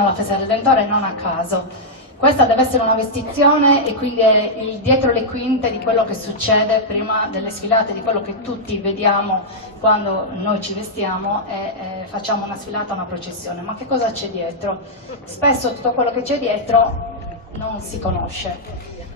alla Festa del Redentore non a caso. Questa deve essere una vestizione e quindi è il dietro le quinte di quello che succede prima delle sfilate, di quello che tutti vediamo quando noi ci vestiamo e facciamo una sfilata, una processione. Ma che cosa c'è dietro? Spesso tutto quello che c'è dietro non si conosce.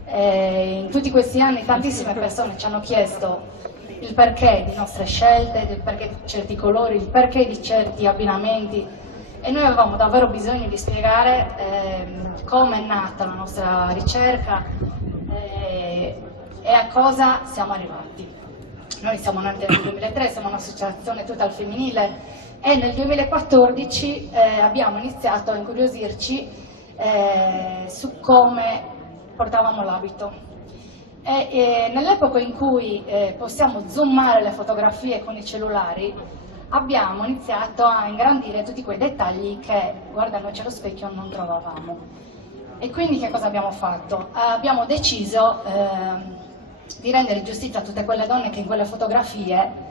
In tutti questi anni tantissime persone ci hanno chiesto il perché di nostre scelte, il perché di certi colori, il perché di certi abbinamenti. E noi avevamo davvero bisogno di spiegare come è nata la nostra ricerca e a cosa siamo arrivati. Noi siamo nati nel 2003, siamo un'associazione tutta al femminile e nel 2014 abbiamo iniziato a incuriosirci su come portavamo l'abito. Nell'epoca in cui possiamo zoomare le fotografie con i cellulari, abbiamo iniziato a ingrandire tutti quei dettagli che, guardandoci allo specchio, non trovavamo. E quindi che cosa abbiamo fatto? Abbiamo deciso di rendere giustizia a tutte quelle donne che in quelle fotografie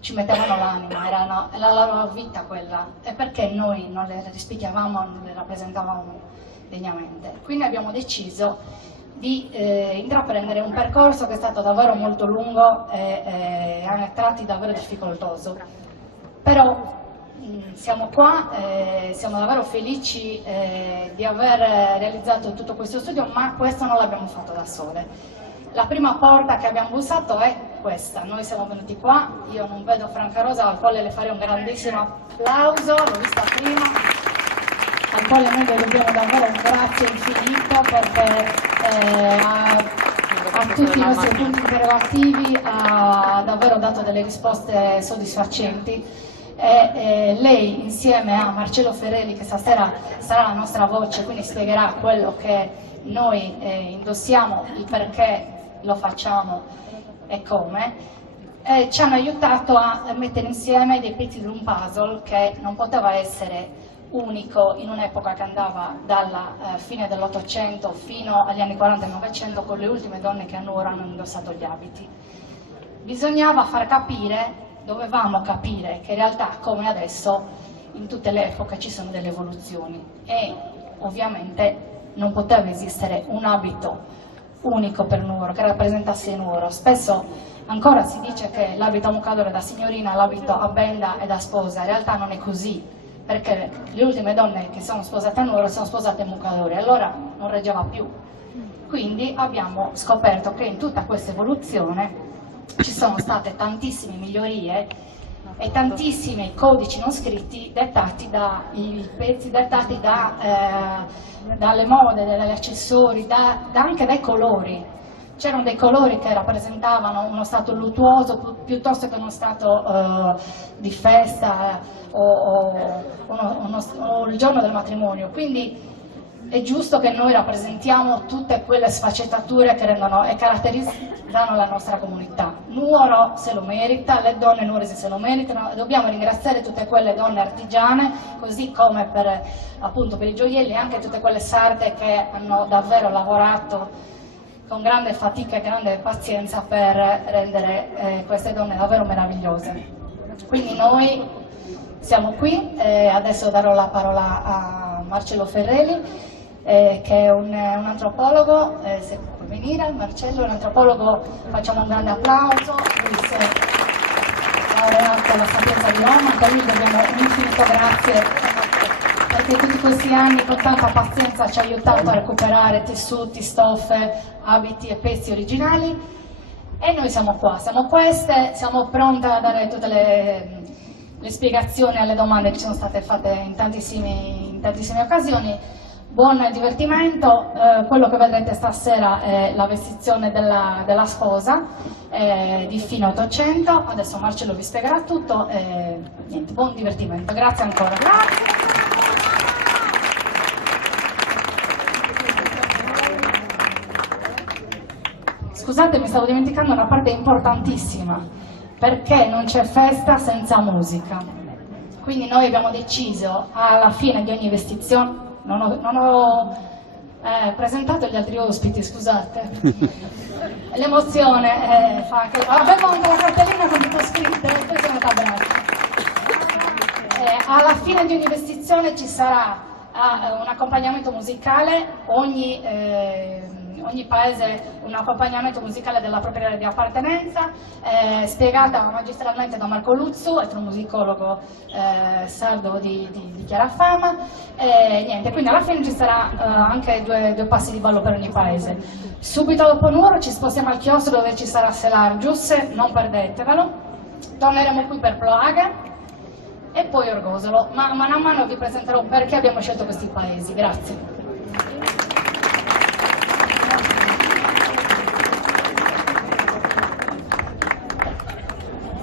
ci mettevano l'anima, era la loro vita quella, e perché noi non le rispecchiavamo, non le rappresentavamo degnamente. Quindi abbiamo deciso di intraprendere un percorso che è stato davvero molto lungo e a tratti davvero difficoltoso. Però siamo qua, siamo davvero felici di aver realizzato tutto questo studio, ma questo non l'abbiamo fatto da sole. La prima porta che abbiamo bussato è questa, noi siamo venuti qua, io non vedo Franca Rosa, al quale le farei un grandissimo applauso, l'ho vista prima, al quale noi le dobbiamo davvero un grazie infinito perché a tutti i nostri punti interrogativi ha davvero dato delle risposte soddisfacenti e lei insieme a Marcello Ferreri, che stasera sarà la nostra voce, quindi spiegherà quello che noi indossiamo, il perché lo facciamo e come, ci hanno aiutato a mettere insieme dei pezzi di un puzzle che non poteva essere unico in un'epoca che andava dalla fine dell'Ottocento fino agli anni 40 e 900 con le ultime donne che allora hanno indossato gli abiti. Bisognava far capire, dovevamo capire che in realtà, come adesso, in tutte le epoche ci sono delle evoluzioni e ovviamente non poteva esistere un abito unico per Nuoro, che rappresentasse Nuoro. Spesso ancora si dice che l'abito a Mucadore è da signorina, l'abito a benda è da sposa, in realtà non è così, perché le ultime donne che sono sposate a Nuoro sono sposate a Mucadore, allora non reggeva più. Quindi abbiamo scoperto che in tutta questa evoluzione ci sono state tantissime migliorie e tantissimi codici non scritti dettati dai pezzi, dettati dalle mode, dagli accessori, anche dai colori. C'erano dei colori che rappresentavano uno stato luttuoso piuttosto che uno stato di festa o il giorno del matrimonio, quindi è giusto che noi rappresentiamo tutte quelle sfaccettature che rendono e caratterizzano la nostra comunità. Nuoro se lo merita, le donne nuoresi se lo meritano e dobbiamo ringraziare tutte quelle donne artigiane, così come per i gioielli, anche tutte quelle sarte che hanno davvero lavorato con grande fatica e grande pazienza per rendere queste donne davvero meravigliose. Quindi noi siamo qui, adesso darò la parola a Marcello Ferreri, che è un antropologo, se può venire. Marcello è un antropologo, facciamo un grande applauso, lui si è laureato alla Sapienza di Roma, anche a lui dobbiamo un infinito grazie perché tutti questi anni con tanta pazienza ci ha aiutato a recuperare tessuti, stoffe, abiti e pezzi originali e noi siamo qua, siamo queste, siamo pronte a dare tutte le spiegazioni alle domande che ci sono state fatte in tantissime occasioni. Buon divertimento, quello che vedrete stasera è la vestizione della sposa di fine 800, adesso Marcello vi spiegherà tutto e niente, buon divertimento, grazie ancora. Grazie. Scusate, mi stavo dimenticando una parte importantissima, perché non c'è festa senza musica. Quindi noi abbiamo deciso alla fine di ogni vestizione, non ho presentato gli altri ospiti, scusate, l'emozione fa che avevo anche la cartellina con tutto scritto e poi sono andata a braccio. Alla fine di ogni vestizione ci sarà ha un accompagnamento musicale, ogni paese un accompagnamento musicale della propria area di appartenenza, spiegata magistralmente da Marco Luzzu, etnomusicologo sardo di chiara fama, niente, quindi alla fine ci sarà anche due passi di ballo per ogni paese. Subito dopo Nuoro ci spostiamo al chiostro dove ci sarà Selar Giusse, non perdetevelo, torneremo qui per Ploaga e poi Orgosolo, ma mano a mano vi presenterò perché abbiamo scelto questi paesi. Grazie.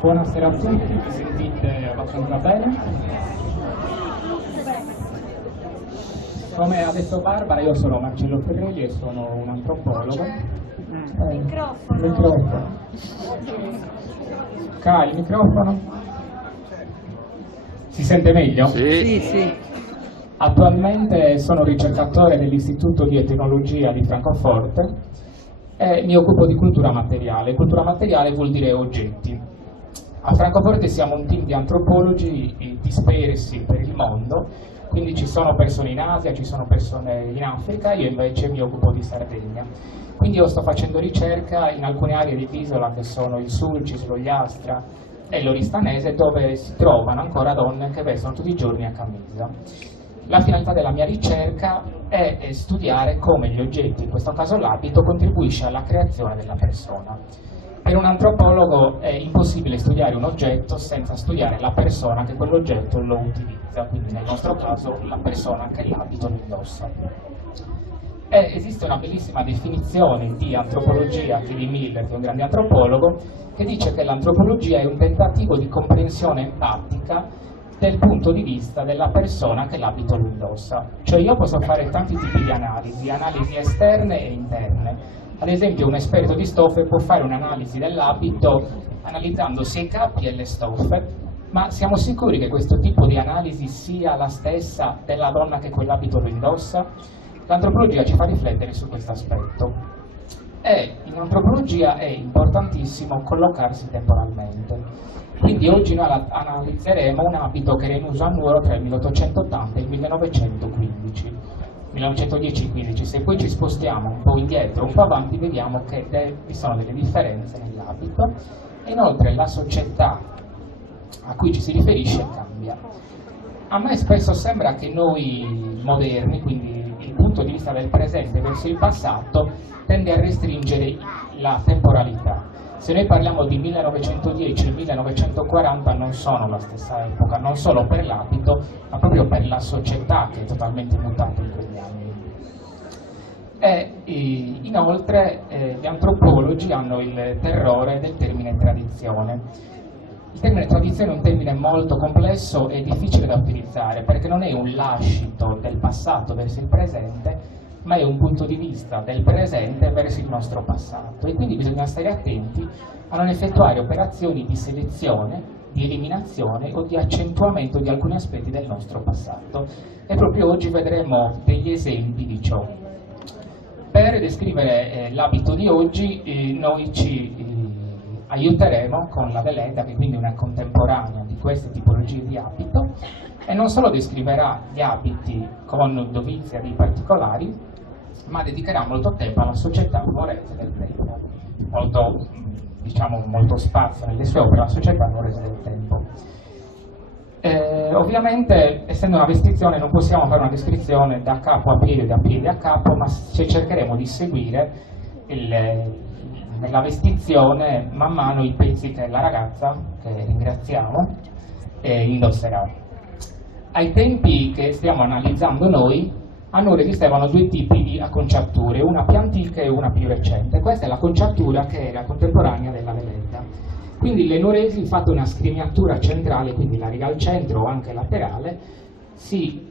Buonasera a tutti, mi sentite abbastanza bene? Come ha detto Barbara, io sono Marcello Ferrelli e sono un antropologo. Microfono. Il microfono? Si sente meglio? Sì. Attualmente sono ricercatore dell'Istituto di Etnologia di Francoforte e mi occupo di cultura materiale. Cultura materiale vuol dire oggetti. A Francoforte siamo un team di antropologi dispersi per il mondo, quindi ci sono persone in Asia, ci sono persone in Africa, io invece mi occupo di Sardegna. Quindi io sto facendo ricerca in alcune aree dell'isola che sono il Sulcis, l'Ogliastra e l'Oristanese, dove si trovano ancora donne che vestono tutti i giorni a camisa. La finalità della mia ricerca è studiare come gli oggetti, in questo caso l'abito, contribuisce alla creazione della persona. Per un antropologo è impossibile studiare un oggetto senza studiare la persona che quell'oggetto lo utilizza, quindi nel nostro caso la persona che l'abito lo indossa. Esiste una bellissima definizione di antropologia di Miller, che è un grande antropologo, che dice che l'antropologia è un tentativo di comprensione empatica del punto di vista della persona che l'abito lo indossa. Cioè io posso fare tanti tipi di analisi esterne e interne. Ad esempio un esperto di stoffe può fare un'analisi dell'abito analizzando sia i capi e le stoffe, ma siamo sicuri che questo tipo di analisi sia la stessa della donna che quell'abito lo indossa? L'antropologia ci fa riflettere su questo aspetto. E in antropologia è importantissimo collocarsi temporalmente. Quindi oggi noi analizzeremo un abito che era in uso a Nuoro tra il 1880 e il 1910-15. Se poi ci spostiamo un po' indietro, un po' avanti, vediamo che vi sono delle differenze nell'abito e inoltre la società a cui ci si riferisce cambia. A me spesso sembra che noi moderni, quindi il punto di vista del presente verso il passato, tende a restringere la temporalità. Se noi parliamo di 1910 e 1940 non sono la stessa epoca, non solo per l'abito, ma proprio per la società che è totalmente mutata in quegli anni. Inoltre gli antropologi hanno il terrore del termine tradizione. Il termine tradizione è un termine molto complesso e difficile da utilizzare perché non è un lascito del passato verso il presente, ma è un punto di vista del presente verso il nostro passato e quindi bisogna stare attenti a non effettuare operazioni di selezione, di eliminazione o di accentuamento di alcuni aspetti del nostro passato. E proprio oggi vedremo degli esempi di ciò. Per descrivere l'abito di oggi noi ci aiuteremo con la Veleda, che quindi è una contemporanea di queste tipologie di abito, e non solo descriverà gli abiti con dovizia di particolari, ma dedicherà molto tempo alla società nuorese del tempo, molto spazio nelle sue opere alla società nuorese del tempo. Ovviamente, essendo una vestizione, non possiamo fare una descrizione da capo a piede, da piede a capo, ma cercheremo di seguire nella vestizione man mano i pezzi che la ragazza, che ringraziamo, indosserà. Ai tempi che stiamo analizzando noi, a Nuoro esistevano due tipi di acconciature, una più antica e una più recente. Questa è l'acconciatura che era contemporanea della veletta. Quindi le nuoresi, fatte una scrignatura centrale, quindi la riga al centro o anche laterale, si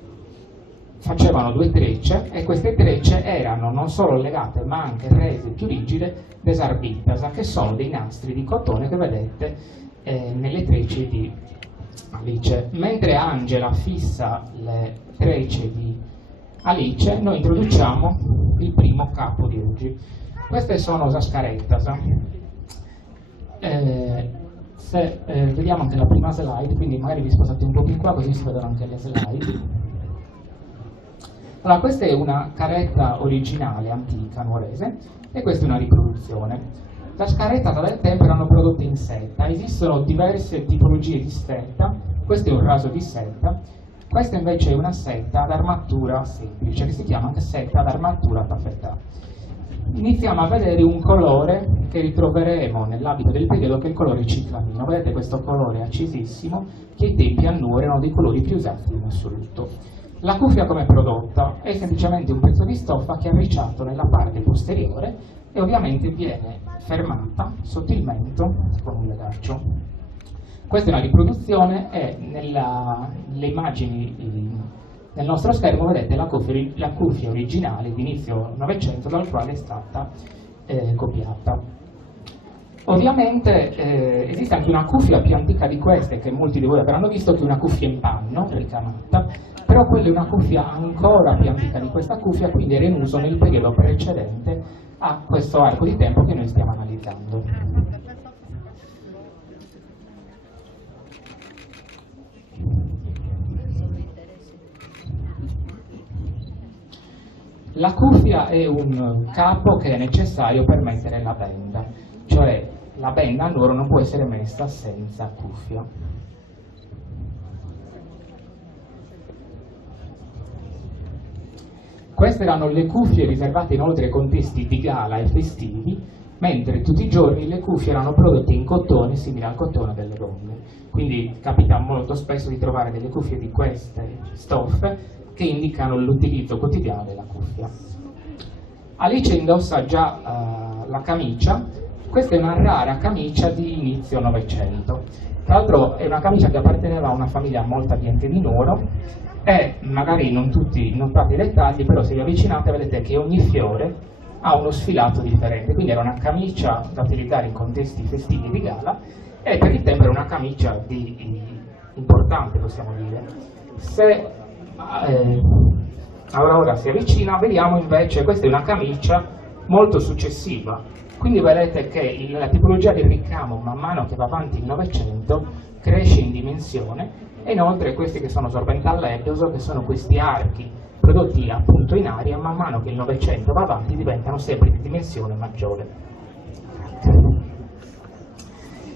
facevano due trecce e queste trecce erano non solo legate ma anche rese più rigide desarbitasa, che sono dei nastri di cotone che vedete nelle trecce di Alice. Mentre Angela fissa le trecce di Alice, noi introduciamo il primo capo di oggi. Queste sono Zascarettasa. Vediamo anche la prima slide, quindi magari vi spostate un po' più qua così si vedono anche le slide. Allora, questa è una carretta originale, antica, nuorese, e questa è una riproduzione. La scarretta del tempo erano prodotte in setta, esistono diverse tipologie di setta, questo è un raso di setta, questa invece è una setta ad armatura semplice, che si chiama anche setta ad armatura a taffetà. Iniziamo a vedere un colore che ritroveremo nell'abito del periodo, che è il colore ciclamino. Vedete questo colore acidissimo, che ai tempi a Nuoro erano dei colori più usati in assoluto. La cuffia come prodotta è semplicemente un pezzo di stoffa che è arricciato nella parte posteriore e ovviamente viene fermata sotto il mento con un legaccio. Questa è una riproduzione e nelle immagini nel nostro schermo vedete la cuffia originale di inizio Novecento dal quale è stata copiata. Ovviamente esiste anche una cuffia più antica di queste, che molti di voi avranno visto, che è una cuffia in panno ricamata, però quella è una cuffia ancora più antica di questa cuffia, quindi era in uso nel periodo precedente a questo arco di tempo che noi stiamo analizzando. La cuffia è un capo che è necessario per mettere la benda, cioè la benda a Nuoro non può essere messa senza cuffia. Queste erano le cuffie riservate inoltre ai contesti di gala e festivi, mentre tutti i giorni le cuffie erano prodotte in cotone, simile al cotone delle donne. Quindi capita molto spesso di trovare delle cuffie di queste stoffe che indicano l'utilizzo quotidiano della cuffia. Alice indossa già la camicia. Questa è una rara camicia di inizio Novecento. Tra l'altro è una camicia che apparteneva a una famiglia molto abbiente di Nuoro e magari non notate i dettagli, però se vi avvicinate vedete che ogni fiore ha uno sfilato differente, quindi era una camicia da utilizzare in contesti festivi di gala e per il tempo era una camicia importante, possiamo dire. Se ora si avvicina, vediamo invece, questa è una camicia molto successiva, quindi vedete che la tipologia del ricamo man mano che va avanti il Novecento cresce in dimensione e inoltre questi che sono sorbentallebbioso, che sono questi archi prodotti appunto in aria, man mano che il Novecento va avanti diventano sempre di dimensione maggiore.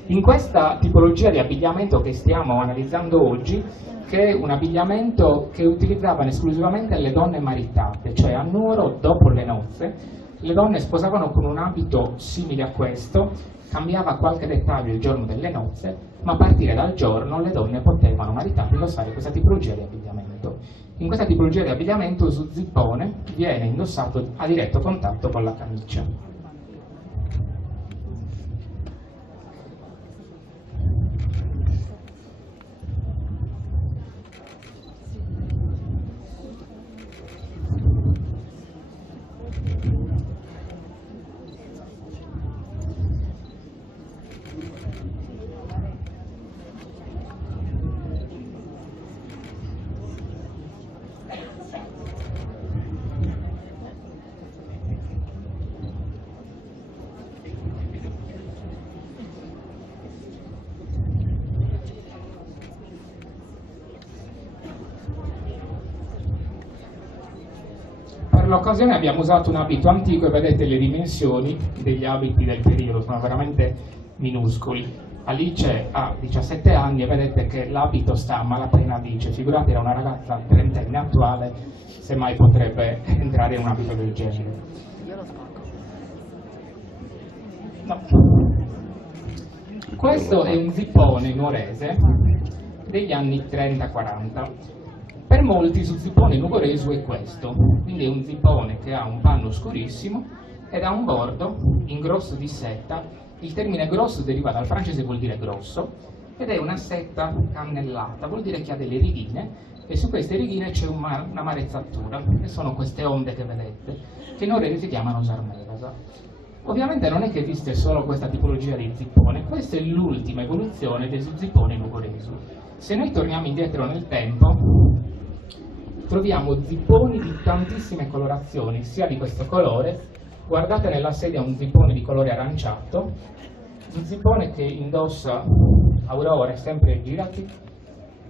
In questa tipologia di abbigliamento che stiamo analizzando oggi, che è un abbigliamento che utilizzavano esclusivamente le donne maritate, cioè a Nuoro dopo le nozze, le donne sposavano con un abito simile a questo, cambiava qualche dettaglio il giorno delle nozze, ma a partire dal giorno le donne potevano maritate indossare questa tipologia di abbigliamento. In questa tipologia di abbigliamento il zippone viene indossato a diretto contatto con la camicia. Per l'occasione abbiamo usato un abito antico e vedete le dimensioni degli abiti del periodo, sono veramente minuscoli. Alice ha 17 anni e vedete che l'abito sta a malapena Alice, figurate era una ragazza trentenne attuale, semmai potrebbe entrare in un abito del genere. No. Questo è un zippone nuorese degli anni 30-40. Per molti su zippone nuvoreso è questo, quindi è un zippone che ha un panno scurissimo ed ha un bordo in grosso di setta. Il termine grosso deriva dal francese, vuol dire grosso, ed è una setta cannellata, vuol dire che ha delle righine e su queste righine c'è una marezzatura, che sono queste onde che vedete, che in orese si chiamano sarmevasa. Ovviamente non è che esiste solo questa tipologia di zippone, questa è l'ultima evoluzione del zippone nuvoreso. Se noi torniamo indietro nel tempo, troviamo zipponi di tantissime colorazioni, sia di questo colore, guardate nella sedia un zippone di colore aranciato, un zippone che indossa Aurora, sempre girati,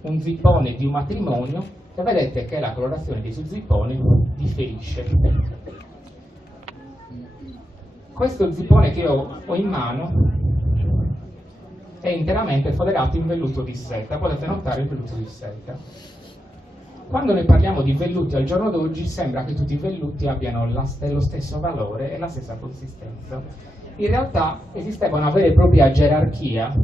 un zippone di un matrimonio e vedete che la colorazione dei zipponi differisce. Questo zippone che io ho in mano è interamente foderato in velluto di seta, potete notare il velluto di seta. Quando noi parliamo di velluti al giorno d'oggi sembra che tutti i velluti abbiano lo stesso valore e la stessa consistenza. In realtà esisteva una vera e propria gerarchia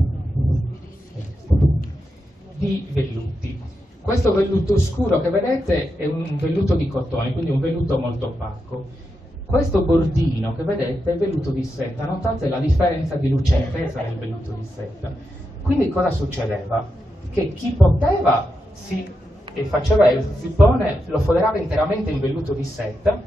di velluti. Questo velluto scuro che vedete è un velluto di cotone, quindi un velluto molto opaco. Questo bordino che vedete è il velluto di seta. Notate la differenza di lucentezza del velluto di seta. Quindi cosa succedeva? Che chi poteva faceva il zippone, lo foderava interamente in velluto di seta,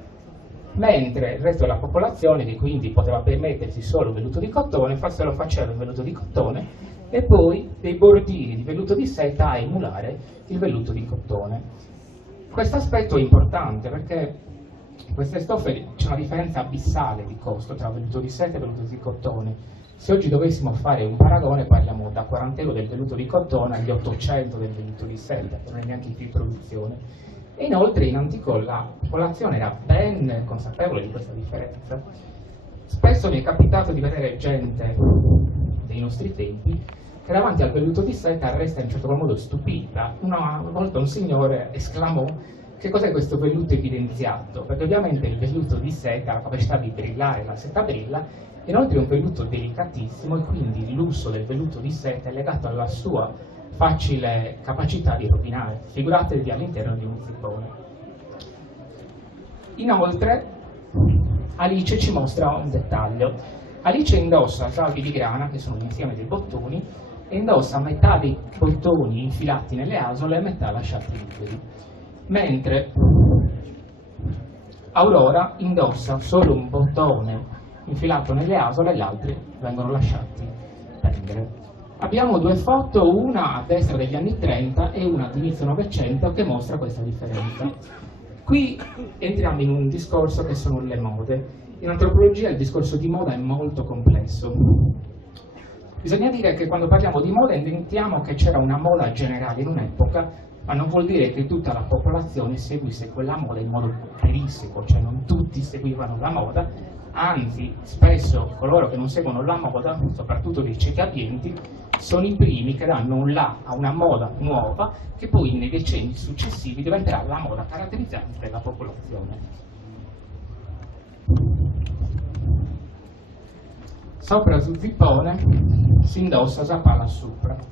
mentre il resto della popolazione, che quindi poteva permettersi solo il velluto di cotone, lo faceva in velluto di cotone e poi dei bordini di velluto di seta a emulare il velluto di cotone. Questo aspetto è importante perché queste stoffe c'è una differenza abissale di costo tra velluto di seta e velluto di cotone. Se oggi dovessimo fare un paragone parliamo da 40 euro del velluto di cotone agli 800 del velluto di seta, che non è neanche più in produzione. E inoltre in antico la popolazione era ben consapevole di questa differenza. Spesso mi è capitato di vedere gente dei nostri tempi che davanti al velluto di seta resta in un certo modo stupita. Una volta un signore esclamò: che cos'è questo velluto evidenziato? Perché ovviamente il velluto di seta ha la capacità di brillare, la seta brilla, inoltre è un velluto delicatissimo e quindi l'uso del velluto di seta è legato alla sua facile capacità di rovinare. Figuratevi all'interno di un zippone. Inoltre Alice ci mostra un dettaglio. Alice indossa salvi di grana, che sono l'insieme dei bottoni, e indossa metà dei bottoni infilati nelle asole e metà lasciati liberi, mentre Aurora indossa solo un bottone infilato nelle asole e gli altri vengono lasciati pendere. Abbiamo due foto, una a destra degli anni 30 e una di inizio Novecento, che mostra questa differenza. Qui entriamo in un discorso che sono le mode. In antropologia il discorso di moda è molto complesso. Bisogna dire che quando parliamo di moda intendiamo che c'era una moda generale in un'epoca, ma non vuol dire che tutta la popolazione seguisse quella moda in modo intrinseco, cioè non tutti seguivano la moda, anzi spesso coloro che non seguono la moda, soprattutto dei ceti abbienti, sono i primi che danno un là a una moda nuova che poi nei decenni successivi diventerà la moda caratterizzante della popolazione. Sopra sul zippone si indossa Zapala Supra.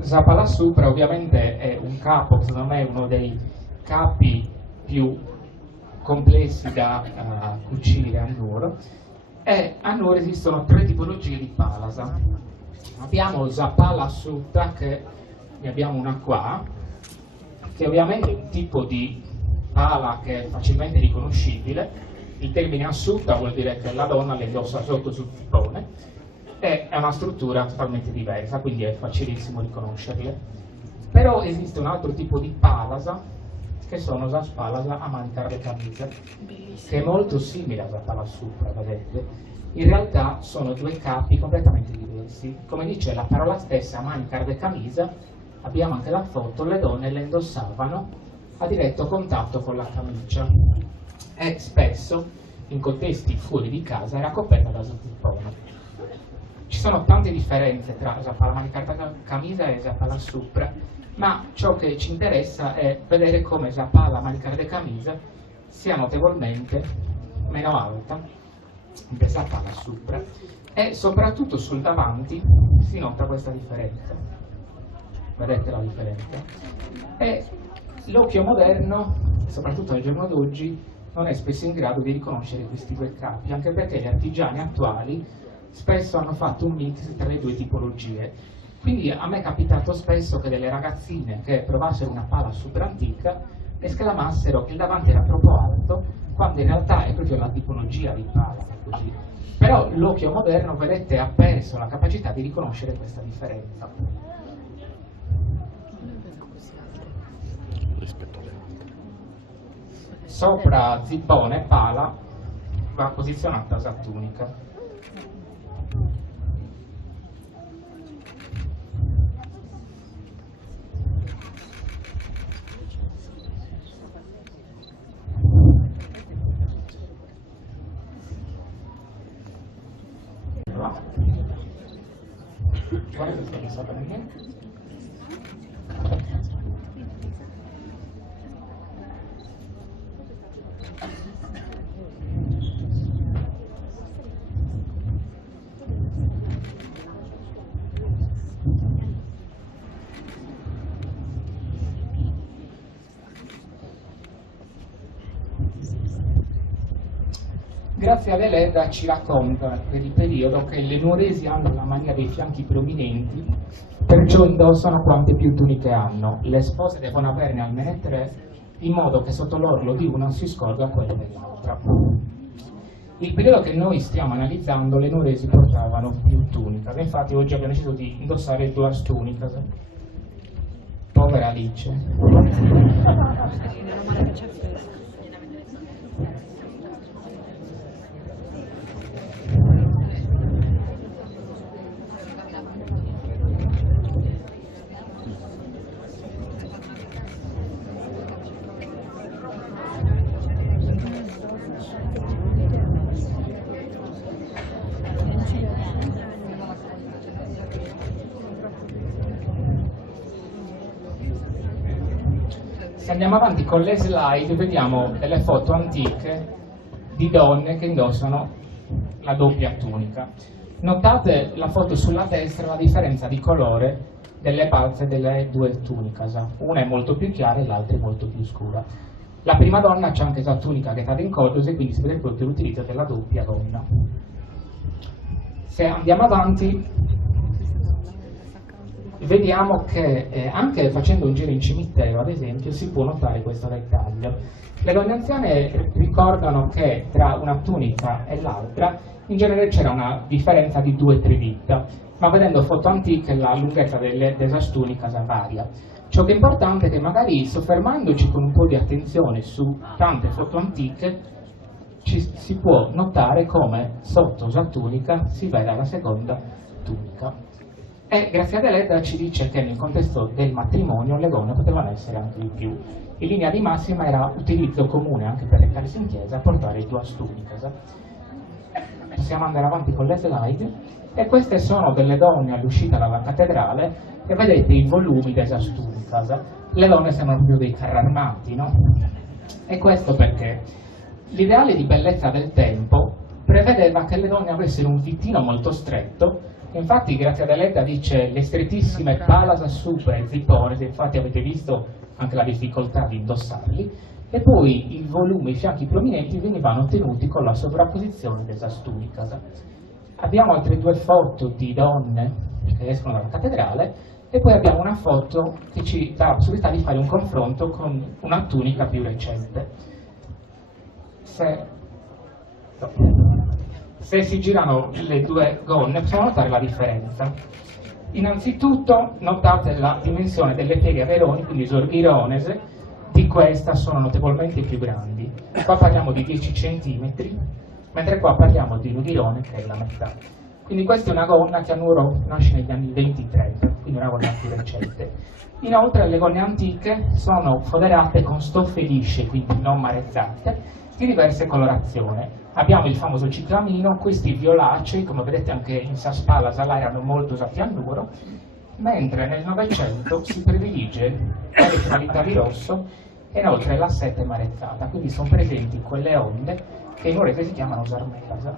Zapala Supra ovviamente è un capo, secondo me è uno dei capi più complessi da cucire a Nuoro, e a Nuoro esistono tre tipologie di palasa. Abbiamo Zapala Supra, che ne abbiamo una qua, che ovviamente è un tipo di pala che è facilmente riconoscibile. Il termine asciutta vuol dire che la donna le indossa sotto sul zippone, e è una struttura totalmente diversa, quindi è facilissimo riconoscerle. Però esiste un altro tipo di palasa, che sono Zaspalasa a manica de camisa, che è molto simile a Zapala Supra, vedete? In realtà sono due capi completamente diversi. Come dice la parola stessa, manica de camisa, abbiamo anche la foto, le donne le indossavano a diretto contatto con la camicia e spesso in contesti fuori di casa era coperta da zippone. Ci sono tante differenze tra Zapala manica de camisa e Zapala Supra, ma ciò che ci interessa è vedere come Zapala manica de camisa sia notevolmente meno alta di Zapala Supra, e soprattutto sul davanti si nota questa differenza. Vedete la differenza? E l'occhio moderno, soprattutto al giorno d'oggi, non è spesso in grado di riconoscere questi due capi, anche perché gli artigiani attuali spesso hanno fatto un mix tra le due tipologie. Quindi a me è capitato spesso che delle ragazzine che provassero una pala super antica esclamassero che il davanti era troppo alto, quando in realtà è proprio la tipologia di pala, così. Però l'occhio moderno, vedete, ha perso la capacità di riconoscere questa differenza. Sopra zippone e pala va posizionata esattunica. Guarda che sta sopra di me. Grazia Deledda ci racconta per il periodo che le nuoresi hanno la mania dei fianchi prominenti, perciò indossano quante più tuniche hanno. Le spose devono averne almeno 3, in modo che sotto l'orlo di una non si scorga quelle dell'altra. Il periodo che noi stiamo analizzando, le nuoresi portavano più tunicas, infatti oggi abbiamo deciso di indossare 2 tunicas. Povera Alice. Se andiamo avanti con le slide vediamo delle foto antiche di donne che indossano la doppia tunica. Notate la foto sulla destra, la differenza di colore delle balze delle 2 tunicas. Una è molto più chiara e l'altra è molto più scura. La prima donna c'è anche la tunica che cade in cordose, quindi si vede proprio l'utilizzo della doppia donna. Se andiamo avanti vediamo che anche facendo un giro in cimitero, ad esempio, si può notare questo dettaglio. Le donne anziane ricordano che tra una tunica e l'altra in genere c'era una differenza di 2-3 dita, ma vedendo foto antiche la lunghezza delle tunicas varia. Ciò che è importante è che magari soffermandoci con un po' di attenzione su tante foto antiche si può notare come sotto la tunica si veda la seconda tunica. E Grazia Deledda ci dice che nel contesto del matrimonio le donne potevano essere anche di più. In linea di massima era utilizzo comune anche per recarsi in chiesa portare 2 tunicas. Possiamo andare avanti con le slide. E queste sono delle donne all'uscita dalla cattedrale e vedete i volumi delle tunicas. Le donne sembrano più dei carri armati, no? E questo perché l'ideale di bellezza del tempo prevedeva che le donne avessero un vittino molto stretto. Infatti Grazia Deledda dice le strettissime palas super e zippone, infatti avete visto anche la difficoltà di indossarli, e poi il volume, i fianchi prominenti venivano ottenuti con la sovrapposizione delle tunicas. Abbiamo altre 2 foto di donne che escono dalla cattedrale e poi abbiamo una foto che ci dà la possibilità di fare un confronto con una tunica più recente. Se si girano le 2 gonne possiamo notare la differenza. Innanzitutto notate la dimensione delle pieghe averoni, quindi sorghironese, di questa sono notevolmente più grandi. Qua parliamo di 10 cm, mentre qua parliamo di nudirone che è la metà. Quindi questa è una gonna che a Nuoro nasce negli anni 20-30, quindi una gonna più recente. Inoltre le gonne antiche sono foderate con stoffe lisce, quindi non marezzate, di diverse colorazioni. Abbiamo il famoso ciclamino, questi violacei, come vedete anche in Saspala, Salà erano molto usati a Nuoro, mentre nel Novecento si predilige la tonalità di rosso e inoltre la sete marezzata, quindi sono presenti quelle onde che in nuorese si chiamano sarmelas.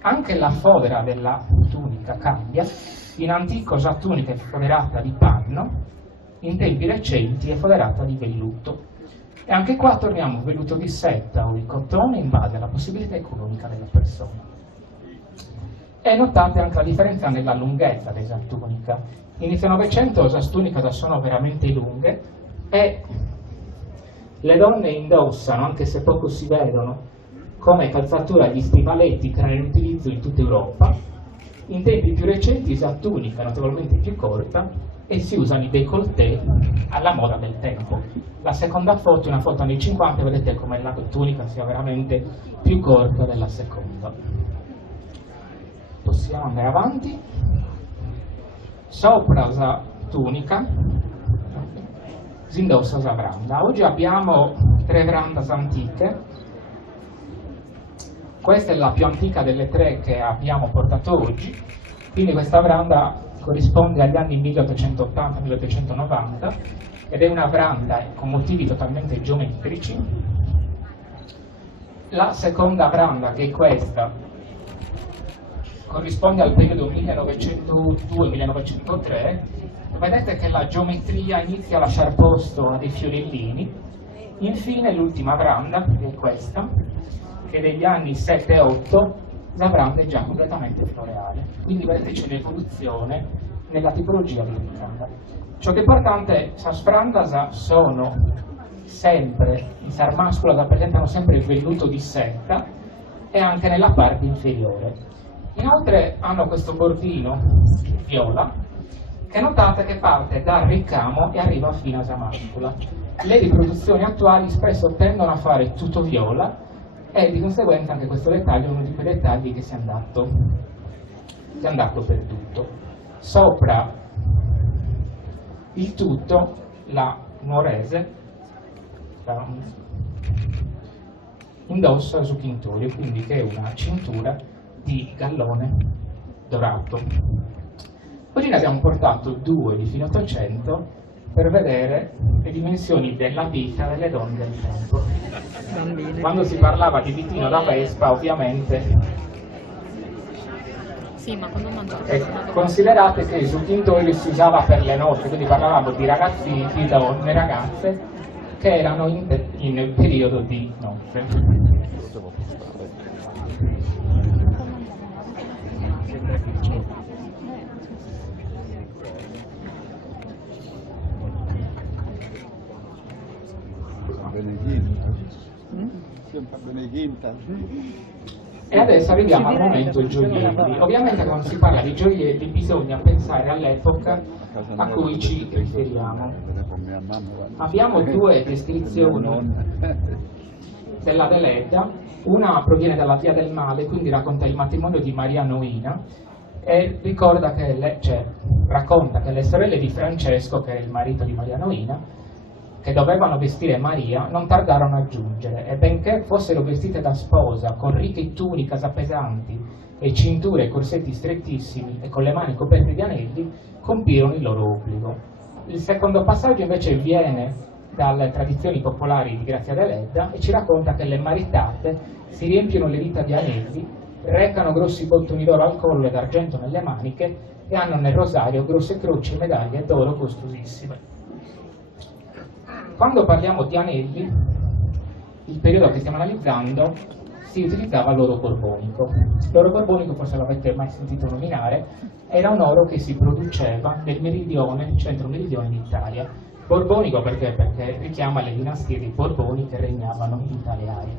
Anche la fodera della tunica cambia, in antico la tunica è foderata di panno, in tempi recenti è foderata di velluto. E anche qua torniamo velluto di setta o di cotone in base alla possibilità economica della persona. E notate anche la differenza nella lunghezza dell'esastunica. Inizio Novecento le esastunica sono veramente lunghe e le donne indossano, anche se poco si vedono, come calzatura gli stivaletti che erano in utilizzo in tutta Europa. In tempi più recenti esattunica è notevolmente più corta e si usano i décolleté alla moda del tempo. La seconda foto è una foto anni 50, vedete come la tunica sia veramente più corta della seconda. Possiamo andare avanti. Sopra la tunica si indossa la branda. Oggi abbiamo 3 brandas antiche. Questa è la più antica delle 3 che abbiamo portato oggi, quindi questa branda corrisponde agli anni 1880-1890 ed è una branda con motivi totalmente geometrici. La seconda branda, che è questa, corrisponde al periodo 1902-1903. Vedete che la geometria inizia a lasciare posto a dei fiorellini. Infine l'ultima branda, che è questa, che degli anni 7 e 8 la branda è già completamente floreale. Quindi vedete c'è un'evoluzione nella tipologia di branda. Ciò che è importante, sas brandas sono sempre, in sarmascula presentano sempre il velluto di setta e anche nella parte inferiore. Inoltre hanno questo bordino viola che notate che parte dal ricamo e arriva fino a sarmascula. Le riproduzioni attuali spesso tendono a fare tutto viola e di conseguenza anche questo dettaglio è uno di quei dettagli che si è andato perduto. Sopra il tutto la nuorese indossa su Chintorio, quindi che è una cintura di gallone dorato. Oggi ne abbiamo portato 2 di fine 800 per vedere le dimensioni della vita delle donne del tempo. Quando si parlava di ditino da Vespa, ovviamente, sì, ma quando considerate che su Chintorio si usava per le nozze, quindi parlavamo di ragazzini, di donne, ragazze che erano in periodo di nozze. E adesso arriviamo al momento gioielli. Ovviamente quando si parla di gioielli bisogna pensare all'epoca a cui ci riferiamo. Abbiamo 2 descrizioni della Deledda, una proviene dalla Via del Male, quindi racconta il matrimonio di Maria Noina e racconta che le sorelle di Francesco, che è il marito di Maria Noina, che dovevano vestire Maria, non tardarono a giungere, e benché fossero vestite da sposa, con ricche tuniche pesanti e cinture e corsetti strettissimi e con le mani coperte di anelli, compirono il loro obbligo. Il secondo passaggio invece viene dalle tradizioni popolari di Grazia Deledda e ci racconta che le maritate si riempiono le dita di anelli, recano grossi bottoni d'oro al collo ed argento nelle maniche e hanno nel rosario grosse croci e medaglie d'oro costosissime. Quando parliamo di anelli, il periodo che stiamo analizzando, si utilizzava l'oro borbonico. L'oro borbonico, forse l'avete mai sentito nominare, era un oro che si produceva nel meridione, centro-meridione d'Italia. Borbonico perché? Perché richiama le dinastie dei Borboni che regnavano in tale area.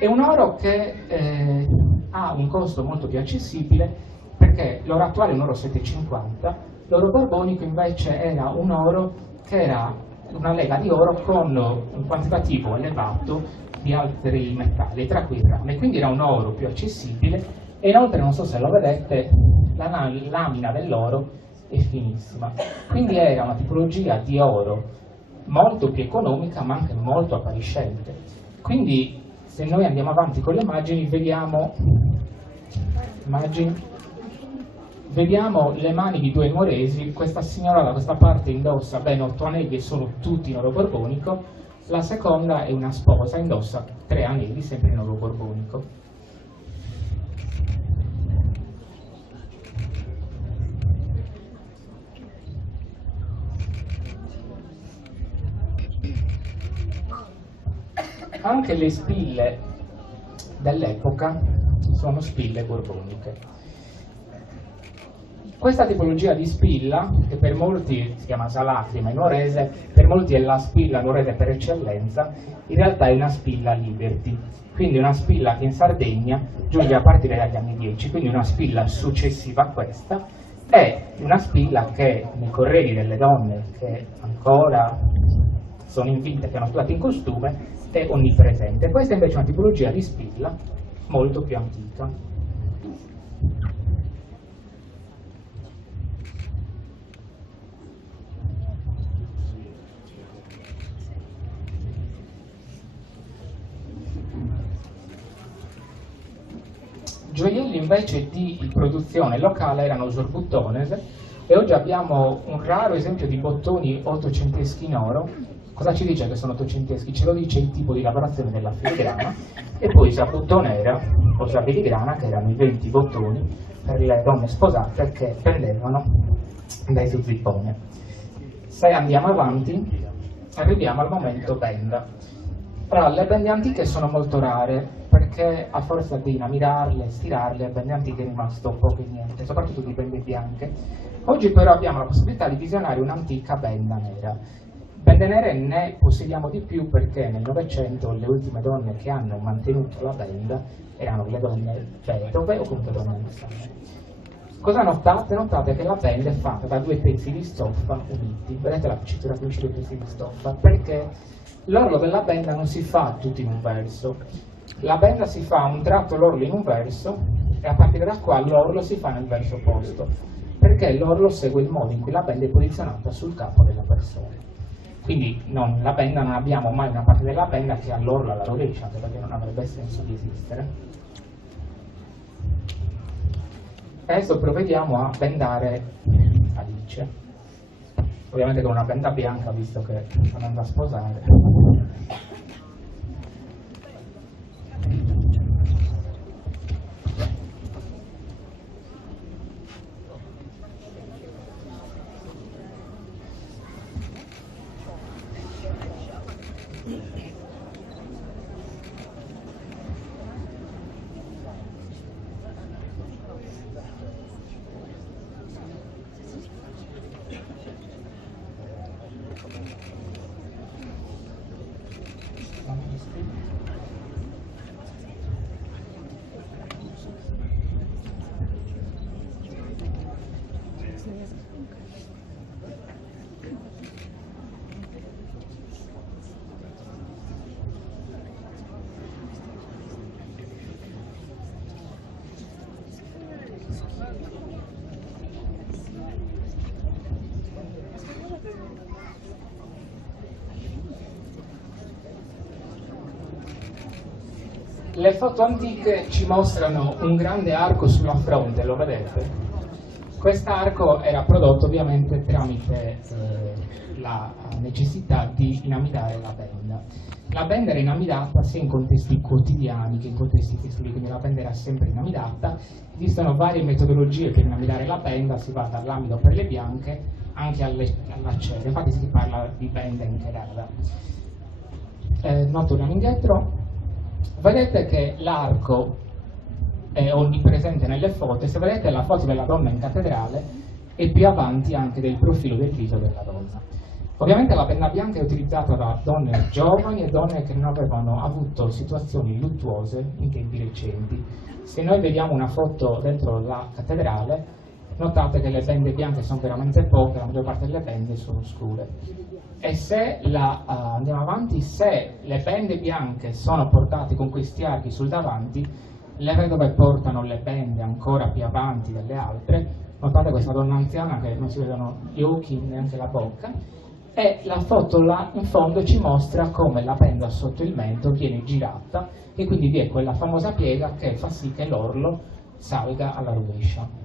È un oro che ha un costo molto più accessibile perché l'oro attuale è un oro 7,50, l'oro borbonico invece era un oro che era una lega di oro con un quantitativo elevato di altri metalli, tra cui il rame, quindi era un oro più accessibile e inoltre, non so se lo vedete, la lamina dell'oro è finissima, quindi era una tipologia di oro molto più economica ma anche molto appariscente. Quindi se noi andiamo avanti con le immagini vediamo le mani di 2 nuoresi. Questa signora da questa parte indossa ben 8 anelli e sono tutti in oro borbonico, la seconda è una sposa, indossa 3 anelli sempre in oro borbonico. Anche le spille dell'epoca sono spille borboniche. Questa tipologia di spilla, che per molti si chiama salacrima in nuorese, per molti è la spilla nuorese per eccellenza, in realtà è una spilla Liberty, quindi una spilla che in Sardegna giunge a partire dagli anni 10, quindi una spilla successiva a questa, è una spilla che nei corredi delle donne che ancora sono invinte, che hanno studiato in costume, è onnipresente. Questa invece è una tipologia di spilla molto più antica. Gioielli invece di produzione locale erano Zorbuttonese e oggi abbiamo un raro esempio di bottoni ottocenteschi in oro. Cosa ci dice che sono ottocenteschi? Ce lo dice il tipo di lavorazione della filigrana, e poi Zabuttonera o Zabiligrana, che erano i 20 bottoni per le donne sposate che pendevano dai su zippone. Se andiamo avanti arriviamo al momento benda. Allora, le bende antiche sono molto rare perché a forza di inamidarle, stirarle, bende antiche è rimasto poco e niente, soprattutto di bende bianche. Oggi però abbiamo la possibilità di visionare un'antica benda nera. Bende nere ne possediamo di più perché nel Novecento le ultime donne che hanno mantenuto la benda erano le donne vedove o comunque donne anziane. Cosa notate? Notate che la benda è fatta da due pezzi di stoffa uniti. Vedete la cintura qui, due pezzi di stoffa, perché l'orlo della benda non si fa tutto in un verso. La benda si fa un tratto l'orlo in un verso e a partire da qua l'orlo si fa nel verso opposto, perché l'orlo segue il modo in cui la benda è posizionata sul capo della persona. Quindi la benda non abbiamo mai una parte della benda che ha l'orlo alla rovescia, anche perché non avrebbe senso di esistere. Adesso provvediamo a bendare Alice, ovviamente con una benda bianca visto che non andrà a sposare. Le foto antiche ci mostrano un grande arco sulla fronte, lo vedete? Quest'arco era prodotto ovviamente tramite la necessità di inamidare la benda. La benda era inamidata sia in contesti quotidiani che in contesti festivi, quindi la benda era sempre inamidata. Esistono varie metodologie per inamidare la benda, si va dall'amido per le bianche anche all'acero, infatti si parla di benda incherata. No, torniamo indietro. Vedete che l'arco è onnipresente nelle foto, e se vedete la foto della donna in cattedrale è più avanti anche del profilo del viso della donna. Ovviamente la penna bianca è utilizzata da donne giovani e donne che non avevano avuto situazioni luttuose in tempi recenti. Se noi vediamo una foto dentro la cattedrale, notate che le bende bianche sono veramente poche, la maggior parte delle bende sono scure. E se andiamo avanti, se le bende bianche sono portate con questi archi sul davanti, le vedove portano le bende ancora più avanti delle altre. Notate questa donna anziana che non si vedono gli occhi neanche la bocca, e la foto là in fondo ci mostra come la benda sotto il mento viene girata e quindi vi è quella famosa piega che fa sì che l'orlo salga alla rovescia.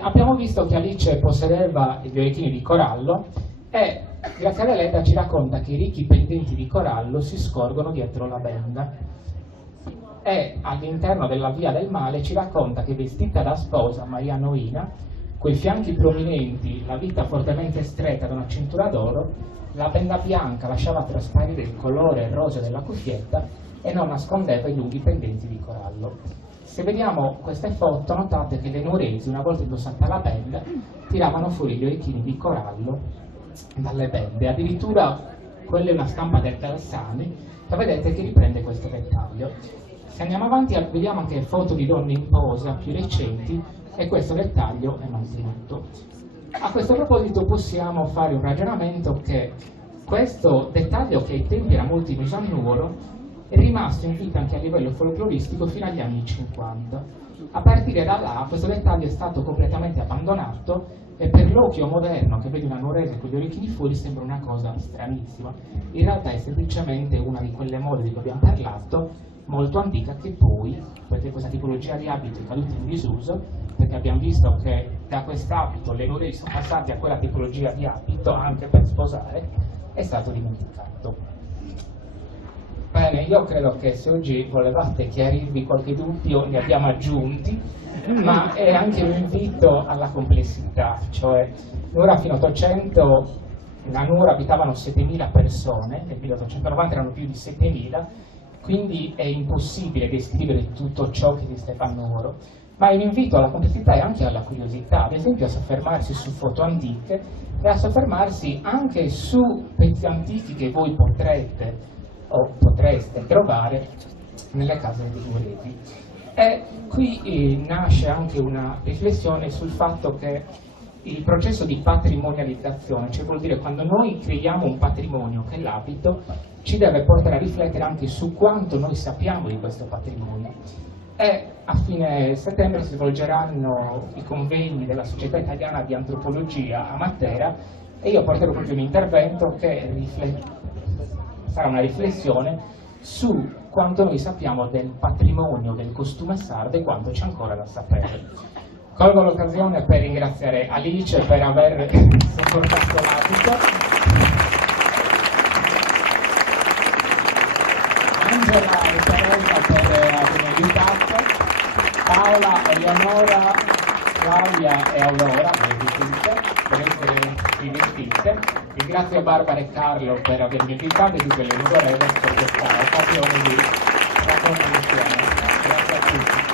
Abbiamo visto che Alice possedeva gli orecchini di corallo e Grazia Deledda ci racconta che i ricchi pendenti di corallo si scorgono dietro la benda, e all'interno della Via del Male ci racconta che vestita da sposa Maria Noina, coi fianchi prominenti, la vita fortemente stretta da una cintura d'oro, la benda bianca lasciava trasparire il colore roseo della cuffietta e non nascondeva i lunghi pendenti di corallo. Se vediamo queste foto, notate che le nuoresi, una volta indossata la benda, tiravano fuori gli orecchini di corallo dalle bende. Addirittura quella è una stampa del Calzani, che vedete che riprende questo dettaglio. Se andiamo avanti vediamo anche foto di donne in posa più recenti e questo dettaglio è mantenuto. A questo proposito possiamo fare un ragionamento che questo dettaglio, che ai tempi era molto in uso a Nuoro, è rimasto in vita anche a livello folcloristico fino agli anni 50. A partire da là questo dettaglio è stato completamente abbandonato e per l'occhio moderno che vede una nuorese con gli orecchini fuori sembra una cosa stranissima. In realtà è semplicemente una di quelle mode di cui abbiamo parlato, molto antica, che poi, perché questa tipologia di abito è caduta in disuso, perché abbiamo visto che da quest'abito le nuoresi sono passate a quella tipologia di abito anche per sposare, è stato dimenticato. Bene, io credo che se oggi volevate chiarirvi qualche dubbio ne abbiamo aggiunti, ma è anche un invito alla complessità, cioè Nuoro fino all'800, a Nuoro abitavano 7.000 persone, nel 1890 erano più di 7.000, quindi è impossibile descrivere tutto ciò che esisteva a Nuoro, ma è un invito alla complessità e anche alla curiosità, ad esempio a soffermarsi su foto antiche e a soffermarsi anche su pezzi antichi che voi potrete o potreste trovare nelle case dei nuoresi. E qui nasce anche una riflessione sul fatto che il processo di patrimonializzazione, cioè vuol dire quando noi creiamo un patrimonio che è l'abito, ci deve portare a riflettere anche su quanto noi sappiamo di questo patrimonio. E a fine settembre si svolgeranno i convegni della Società Italiana di Antropologia a Matera e io porterò proprio un intervento che sarà una riflessione su quanto noi sappiamo del patrimonio del costume sardo e quanto c'è ancora da sapere. Colgo l'occasione per ringraziare Alice per aver sopportato l'abito, Angela e Teresa per avermi aiutato, Paola, Eleonora, Claudia e Aurora, per essere rivestite. Ringrazio Barbara e Carlo per avermi invitato e tutte le nuove per questa occasione di raccontare insieme. Grazie a tutti.